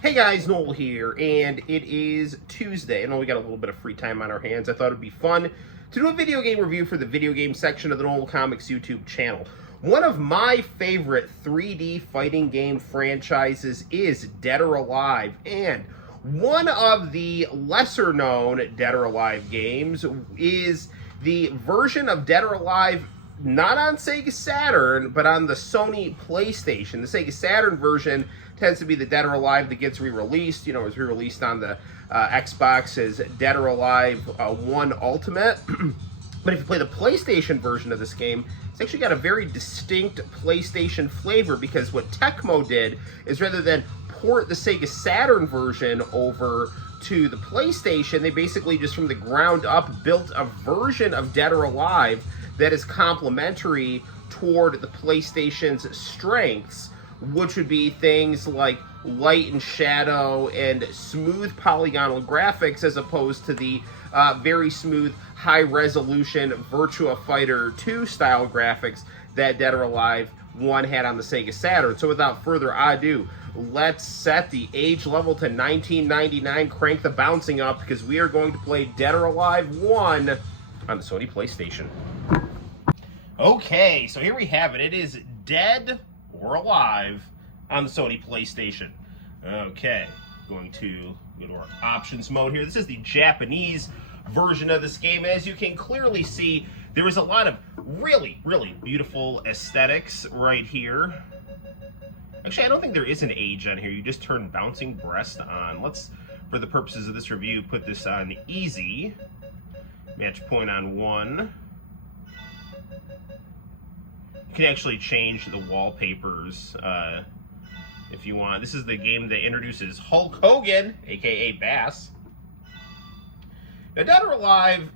Hey guys, Noel here, and it is Tuesday. I know we got a little bit of free time on our hands. I thought it'd be fun to do a video game review for the video game section of the Noel Comics YouTube channel. One of my favorite 3D fighting game franchises is Dead or Alive, and one of the lesser known Dead or Alive games is the version of Dead or Alive not on Sega Saturn, but on the Sony PlayStation. The Sega Saturn version tends to be the Dead or Alive that gets re-released. You know, it was re-released on the Xbox as Dead or Alive 1 Ultimate. But if you play the PlayStation version of this game, it's actually got a very distinct PlayStation flavor, because what Tecmo did is, rather than port the Sega Saturn version over to the PlayStation, they basically just from the ground up built a version of Dead or Alive that is complementary toward the PlayStation's strengths, which would be things like light and shadow and smooth polygonal graphics, as opposed to the very smooth, high-resolution Virtua Fighter 2 style graphics that Dead or Alive 1 had on the Sega Saturn. So without further ado, let's set the age level to 1999, crank the bouncing up, because we are going to play Dead or Alive 1 on the Sony PlayStation. Okay, so here we have it. It is Dead or Alive on the Sony PlayStation. Okay, going to go to our options mode here. This is the Japanese version of this game. As you can clearly see, there is a lot of really, really beautiful aesthetics right here. Actually, I don't think there is an age on here. You just turn bouncing breast on. Let's, for the purposes of this review, put this on easy. Match point on 1. You can actually change the wallpapers if you want. This is the game that introduces Hulk Hogan, aka Bass. Now, Dead or Alive,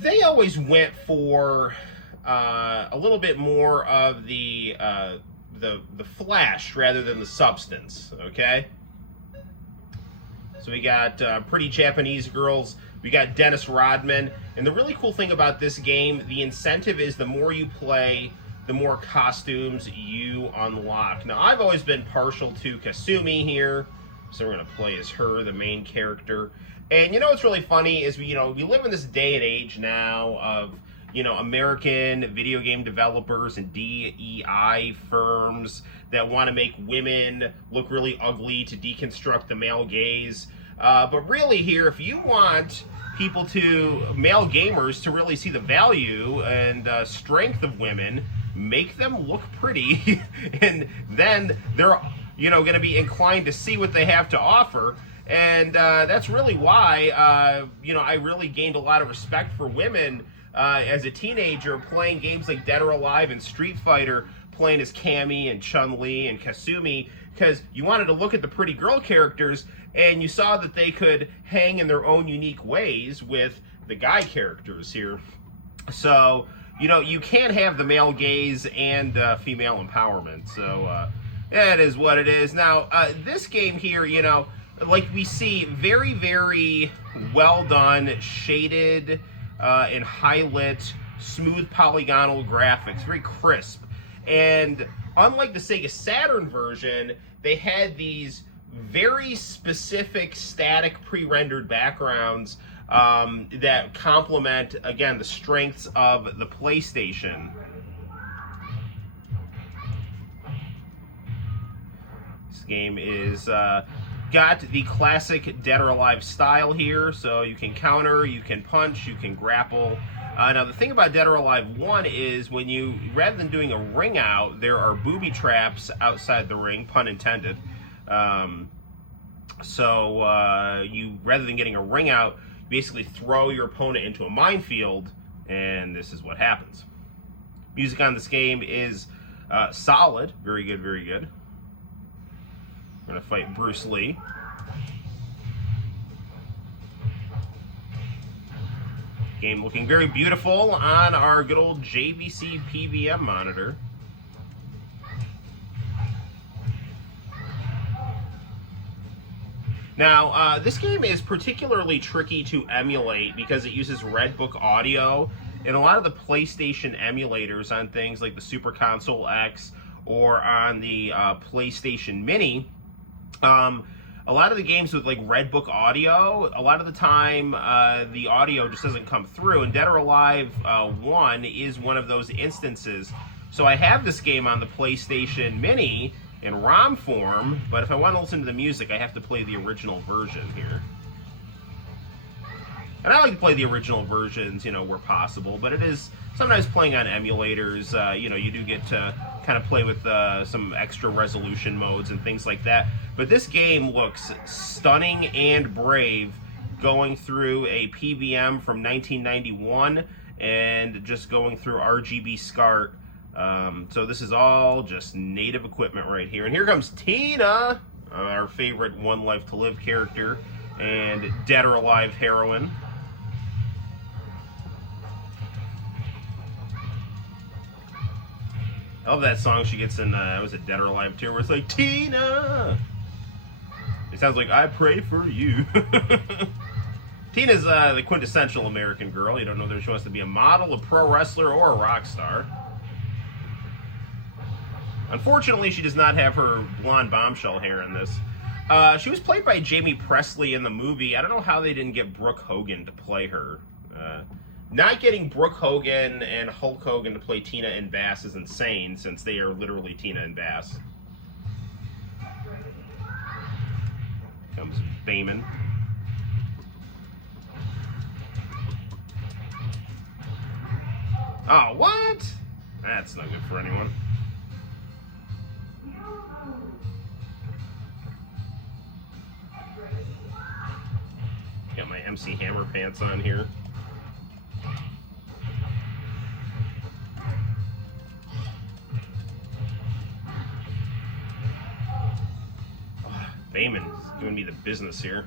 they always went for a little bit more of the flash rather than the substance. Okay. So we got pretty Japanese girls. We got Dennis Rodman. And the really cool thing about this game, the incentive is the more you play, the more costumes you unlock. Now, I've always been partial to Kasumi here, so we're going to play as her, the main character. And you know what's really funny is we live in this day and age now of, American video game developers and DEI firms that want to make women look really ugly to deconstruct the male gaze. But really here, if you want male gamers to really see the value and strength of women, make them look pretty, and then they're, going to be inclined to see what they have to offer. And that's really why, I really gained a lot of respect for women as a teenager, playing games like Dead or Alive and Street Fighter, playing as Cammy and Chun-Li and Kasumi, because you wanted to look at the pretty girl characters, and you saw that they could hang in their own unique ways with the guy characters here. So, you can't have the male gaze and female empowerment. So, that is what it is. Now, this game here, like we see, very, very well done, shaded and high-lit, smooth polygonal graphics, very crisp. And unlike the Sega Saturn version, they had these very specific static pre-rendered backgrounds that complement, again, the strengths of the PlayStation. This game is got the classic Dead or Alive style here, so you can counter, you can punch, you can grapple. Now, the thing about Dead or Alive 1 is when you, rather than doing a ring out, there are booby traps outside the ring, pun intended. You, rather than getting a ring out, you basically throw your opponent into a minefield, and this is what happens. Music on this game is solid. Very good, very good. We're going to fight Bruce Lee. Game looking very beautiful on our good old JVC PVM monitor. Now, this game is particularly tricky to emulate because it uses Redbook audio, and a lot of the PlayStation emulators on things like the Super Console X or on the PlayStation Mini A lot of the games with like Red Book audio, a lot of the time the audio just doesn't come through, and Dead or Alive 1 is one of those instances. So I have this game on the PlayStation Mini in ROM form, but if I want to listen to the music, I have to play the original version here. And I like to play the original versions, you know, where possible, but it is sometimes playing on emulators, you know, you do get to kind of play with some extra resolution modes and things like that. But this game looks stunning and brave, going through a PVM from 1991 and just going through RGB SCART. So this is all just native equipment right here. And here comes Tina, our favorite One Life to Live character, and Dead or Alive heroine. I love that song she gets in, was it Dead or Alive 2, where it's like, Tina! It sounds like, I pray for you. Tina's the quintessential American girl. You don't know whether she wants to be a model, a pro wrestler, or a rock star. Unfortunately, she does not have her blonde bombshell hair in this. She was played by Jamie Presley in the movie. I don't know how they didn't get Brooke Hogan to play her. Not getting Brooke Hogan and Hulk Hogan to play Tina and Bass is insane, since they are literally Tina and Bass. Comes Bayman. Oh, what? That's not good for anyone. Got my MC Hammer pants on here. Bayman is giving me the business here.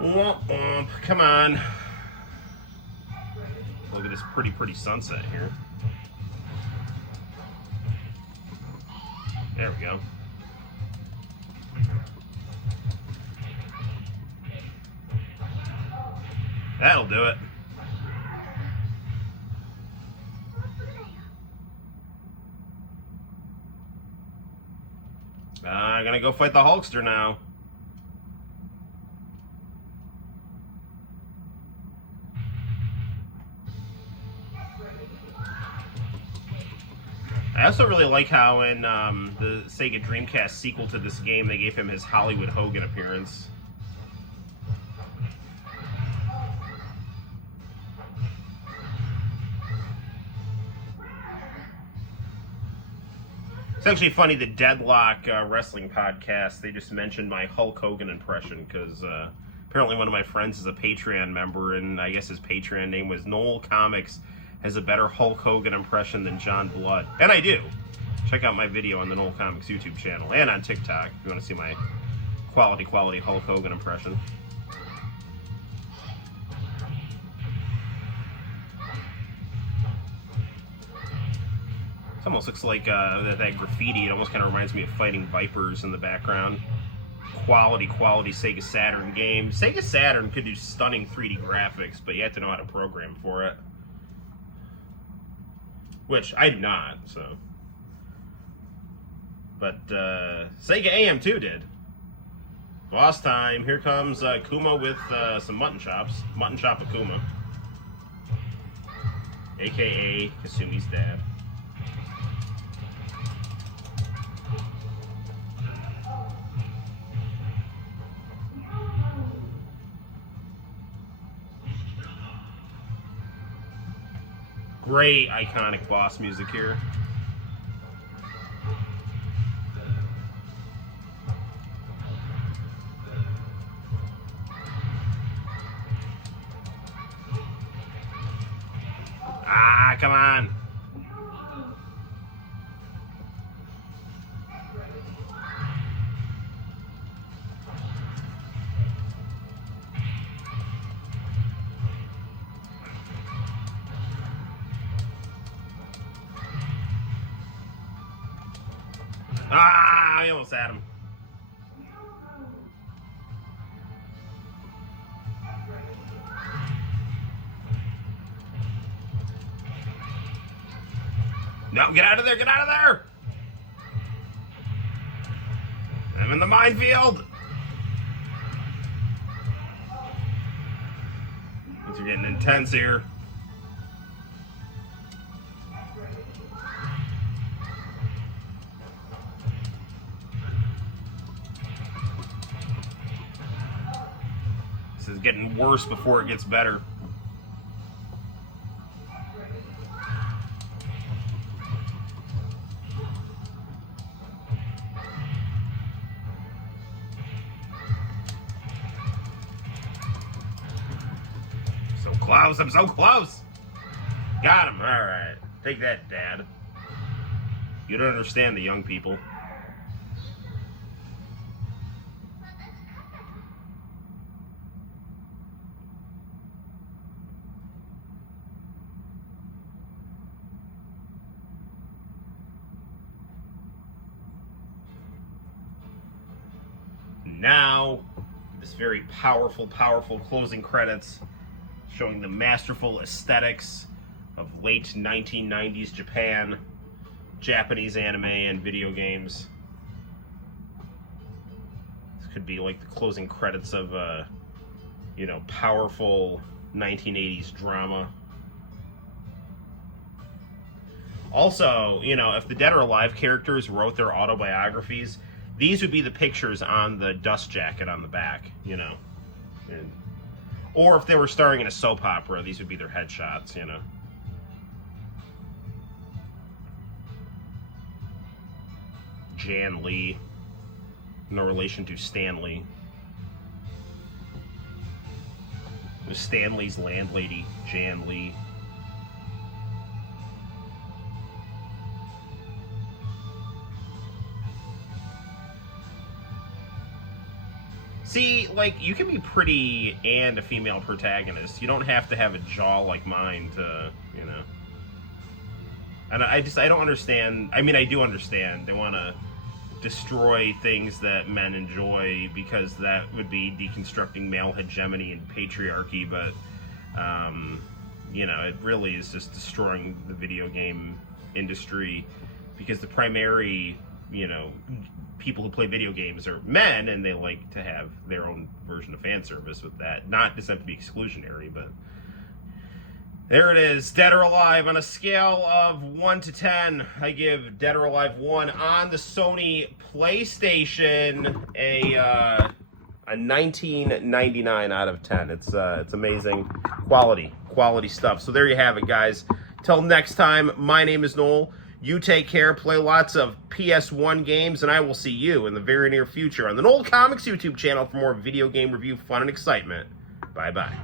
Womp womp, come on. Look at this pretty sunset here. There we go. That'll do it. I'm gonna go fight the Hulkster now. I also really like how in the Sega Dreamcast sequel to this game, they gave him his Hollywood Hogan appearance. It's actually funny, the Deadlock Wrestling Podcast, they just mentioned my Hulk Hogan impression, because apparently one of my friends is a Patreon member, and I guess his Patreon name was Noel Comics, has a better Hulk Hogan impression than John Blood. And I do. Check out my video on the Noel Comics YouTube channel, and on TikTok, if you want to see my quality Hulk Hogan impression. It almost looks like that graffiti. It almost kind of reminds me of fighting vipers in the background. Quality Sega Saturn game. Sega Saturn could do stunning 3D graphics, but you have to know how to program for it. Which I do not, so. But Sega AM2 did. Boss time. Here comes Kuma with some mutton chops. Mutton chop Akuma. AKA Kasumi's dad. Great iconic boss music here. Ah, come on. Ah, I almost had him. No, get out of there, get out of there! I'm in the minefield! Things are getting intense here. This is getting worse before it gets better. So close, I'm so close! Got him, alright. Take that, Dad. You don't understand the young people. Now, this very powerful closing credits showing the masterful aesthetics of late 1990s Japan, Japanese anime and video games. This could be like the closing credits of a, you know, powerful 1980s drama. Also, you know, if the Dead or Alive characters wrote their autobiographies, these would be the pictures on the dust jacket on the back, you know. Or if they were starring in a soap opera, these would be their headshots, you know. Jan Lee. No relation to Stan Lee. It was Stan Lee's landlady, Jan Lee. See, like, you can be pretty and a female protagonist. You don't have to have a jaw like mine to, you know. And I don't understand. I mean, I do understand. They want to destroy things that men enjoy because that would be deconstructing male hegemony and patriarchy, but, you know, it really is just destroying the video game industry because the primary, you know, people who play video games are men, and they like to have their own version of fan service with that. Not just have to be exclusionary, but there it is. Dead or Alive. On a scale of 1 to 10, I give Dead or Alive 1 on the Sony PlayStation a 1999 out of 10. It's amazing quality stuff. So there you have it, guys. Till next time, my name is Noel. You take care, play lots of PS1 games, and I will see you in the very near future on the Noel Comics YouTube channel for more video game review, fun, and excitement. Bye-bye.